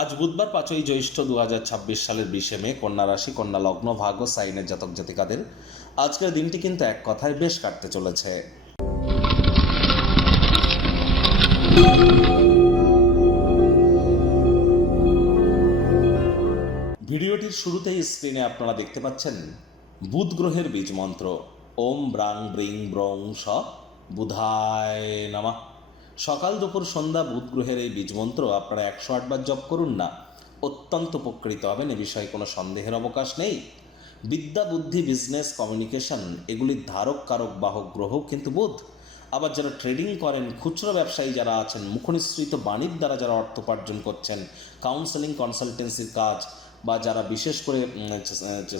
আজ বুধবার 5ই জ্যৈষ্ঠ 2026 সালের 20শে মে, কন্যা রাশি, কন্যা লগ্ন, ভাগ্য সাইনের জাতক জাতিকাদের আজকের দিনটি কিন্তু এক কথায় বেশ কাটতে চলেছে। ভিডিওটির শুরুতেই স্ক্রিনে আপনারা দেখতে পাচ্ছেন বুধ গ্রহের বীজ মন্ত্র ওম ব্রাং ব্রিং ব্রং স বুধায় নমঃ। সকাল দুপুর সন্ধ্যা বুধ গ্রহের এই বীজ মন্ত্র আপনারা 108 বার জপ করুন না, অত্যন্ত উপকৃত হবেন, এ বিষয়ে কোনো সন্দেহের অবকাশ নেই। বিদ্যা, বুদ্ধি, বিজনেস, কমিউনিকেশন এগুলির ধারক কারক বাহক গ্রহ কিন্তু বুধ। আবার যারা ট্রেডিং করেন, খুচরো ব্যবসায়ী যারা আছেন, মুখনিসৃত বাণীর দ্বারা যারা অর্থ উপার্জন করছেন, কাউন্সেলিং কনসালটেন্সির কাজ, বা যারা বিশেষ করে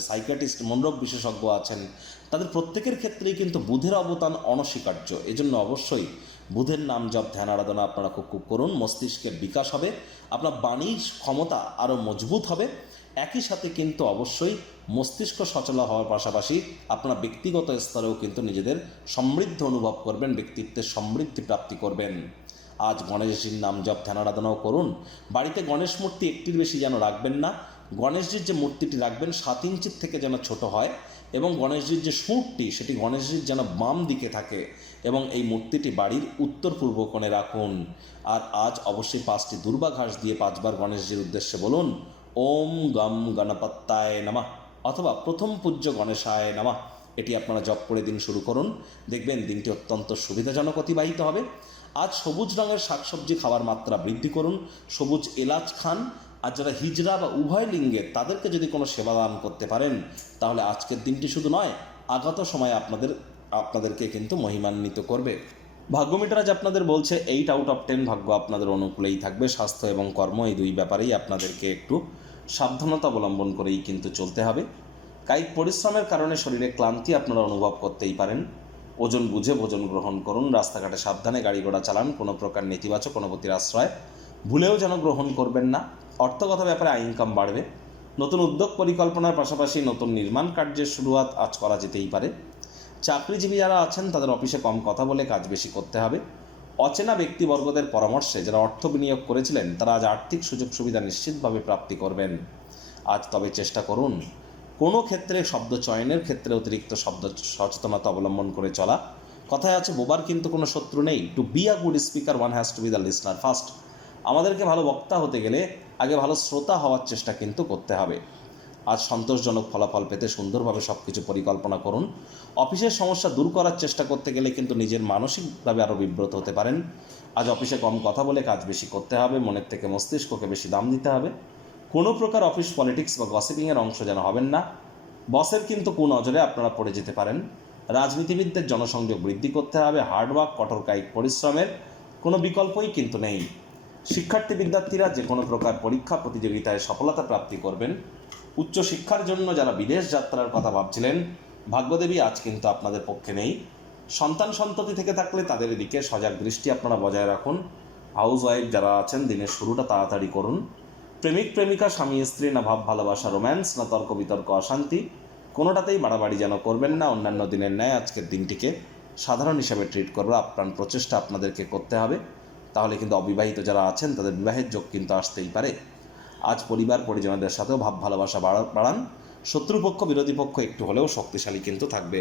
সাইকিয়াট্রিস্ট মনরোগ বিশেষজ্ঞ আছেন, তাদের প্রত্যেকের ক্ষেত্রেই কিন্তু বুধের অবদান অনস্বীকার্য। এজন্য অবশ্যই বুধের নাম জপ, ধ্যান, আরাধনা আপনারা খুব করুন। মস্তিষ্কের বিকাশ হবে, আপনার বাণীর ক্ষমতা আরও মজবুত হবে। একই সাথে কিন্তু অবশ্যই মস্তিষ্ক সচল হওয়ার পাশাপাশি আপনারা ব্যক্তিগত স্তরেও কিন্তু নিজেদের সমৃদ্ধ অনুভব করবেন, ব্যক্তিত্বের সমৃদ্ধি প্রাপ্তি করবেন। আজ গণেশজির নাম জপ, ধ্যান, আরাধনাও করুন। বাড়িতে গণেশ মূর্তি একটির বেশি যেন রাখবেন না। গণেশজির যে মূর্তিটি রাখবেন 7 ইঞ্চির থেকে যেন ছোট হয়, এবং গণেশজির যে সুরটি সেটি গণেশজির যেন বাম দিকে থাকে, এবং এই মূর্তিটি বাড়ির উত্তর পূর্ব কোণে রাখুন। আর আজ অবশ্যই 5টি দুর্বা ঘাস দিয়ে 5 বার গণেশজির উদ্দেশ্যে বলুন ওম গম গণপত্যায় নমঃ অথবা প্রথম পূজ্য গণেশায় নমঃ। এটি আপনারা জপ করে দিন শুরু করুন, দেখবেন দিনটি অত্যন্ত সুবিধাজনক অতিবাহিত হবে। আজ সবুজ রঙের শাকসবজি খাওয়ার মাত্রা বৃদ্ধি করুন, সবুজ এলাচ খান। আর যারা হিজড়া বা উভয় লিঙ্গের, তাদেরকে যদি কোনো সেবা দান করতে পারেন, তাহলে আজকের দিনটি শুধু নয়, আগত সময়ে আপনাদেরকে কিন্তু মহিমান্বিত করবে। ভাগ্যমিটার আজ আপনাদের বলছে 8 আউট অফ 10 ভাগ্য আপনাদের অনুকূলেই থাকবে। স্বাস্থ্য এবং কর্ম এই দুই ব্যাপারেই আপনাদেরকে একটু সাবধানতা অবলম্বন করেই কিন্তু চলতে হবে। কায়িক পরিশ্রমের কারণে শরীরে ক্লান্তি আপনারা অনুভব করতেই পারেন। ওজন বুঝে ভোজন গ্রহণ করুন। রাস্তাঘাটে সাবধানে গাড়ি ঘোড়া চালান। কোনো প্রকার নেতিবাচক অনুভূতির আশ্রয় ভুলেও যেন গ্রহণ করবেন না। অর্থগত ব্যাপারে আয় ইনকাম বাড়বে। নতুন উদ্যোগ পরিকল্পনার পাশাপাশি নতুন নির্মাণ কার্যের শুরুয়াত আজ করা যেতেই পারে। চাকরিজীবী যারা আছেন তাদের অফিসে কম কথা বলে কাজ বেশি করতে হবে। অচেনা ব্যক্তিবর্গদের পরামর্শে যারা অর্থ বিনিয়োগ করেছিলেন, তারা আজ আর্থিক সুযোগ সুবিধা নিশ্চিতভাবে প্রাপ্তি করবেন। আজ তবে চেষ্টা করুন কোনো ক্ষেত্রে শব্দ চয়নের ক্ষেত্রে অতিরিক্ত শব্দ সচেতনতা অবলম্বন করে চলা। কথায় আছে, বোবার কিন্তু কোনো শত্রু নেই। To be a good speaker one has to be the listener first. আমাদেরকে ভালো বক্তা হতে গেলে আগে ভালো শ্রোতা হওয়ার চেষ্টা কিন্তু করতে হবে। আজ সন্তোষজনক ফলাফল পেতে সুন্দরভাবে সব কিছু পরিকল্পনা করুন। অফিসের সমস্যা দূর করার চেষ্টা করতে গেলে কিন্তু নিজের মানসিকভাবে আরও বিব্রত হতে পারেন। আজ অফিসে কম কথা বলে কাজ বেশি করতে হবে। মনের থেকে মস্তিষ্ককে বেশি দাম দিতে হবে। কোনো প্রকার অফিস পলিটিক্স বা গসিপিংয়ের অংশ যেন হবেন না। বসের কিন্তু কুনজরে আপনারা পড়ে যেতে পারেন। রাজনীতিবিদদের জনসংযোগ বৃদ্ধি করতে হবে। হার্ডওয়ার্ক, কঠোর কায়িক পরিশ্রমের কোনো বিকল্পই কিন্তু নেই। শিক্ষার্থী বিদ্যার্থীরা যে কোনো প্রকার পরীক্ষা প্রতিযোগিতায় সফলতা প্রাপ্তি করবেন। উচ্চশিক্ষার জন্য যারা বিদেশ যাত্রার কথা ভাবছিলেন, ভাগ্যদেবী আজ কিন্তু আপনাদের পক্ষে নেই। সন্তান সন্ততি থেকে থাকলে তাদের দিকে সজাগ দৃষ্টি আপনারা বজায় রাখুন। হাউস ওয়াইফ যারা আছেন, দিনের শুরুটা তাড়াতাড়ি করুন। প্রেমিক প্রেমিকা, স্বামী স্ত্রী, না ভাব ভালোবাসা রোম্যান্স, না তর্ক বিতর্ক অশান্তি, কোনোটাতেই বাড়াবাড়ি যেন করবেন না। অন্যান্য দিনের ন্যায় আজকের দিনটিকে সাধারণ হিসাবে ট্রিট করবে আপ্রাণ প্রচেষ্টা আপনাদেরকে করতে হবে। তাহলে কিন্তু অবিবাহিত যারা আছেন তাদের বিবাহের যোগ কিন্তু আসতেই পারে। আজ পরিবার পরিজনদের সাথেও ভাব ভালোবাসা বাড়ান। শত্রুপক্ষ বিরোধী পক্ষ একটু হলেও শক্তিশালী কিন্তু থাকবে।